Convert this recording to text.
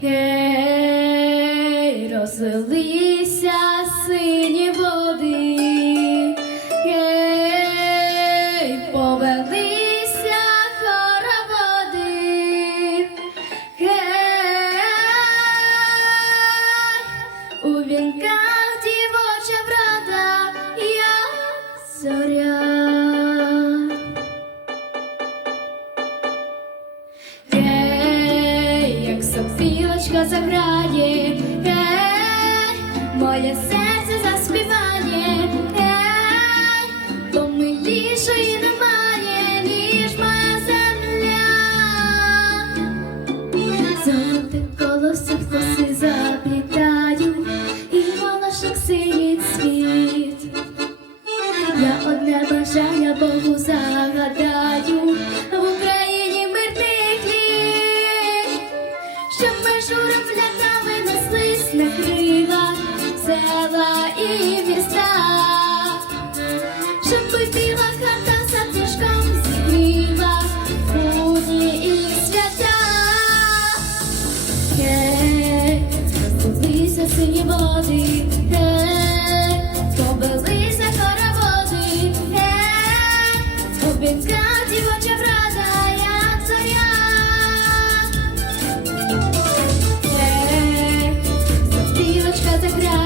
Yeah. Скрипка заграє, гей, моє серце заспіває, гей, помилішої немає, ніж моя земля. Золоте колосся в коси заплітаю, і волошок синій цвіт. Я одне бажання Богу загадаю, журавляками неслись на крилах села і міста, щоб випіла хата за пішком зігріла. Будні і свята, Хей, розбудися сині води, Хей, побилися хороводи, Хей, обідка. te creas.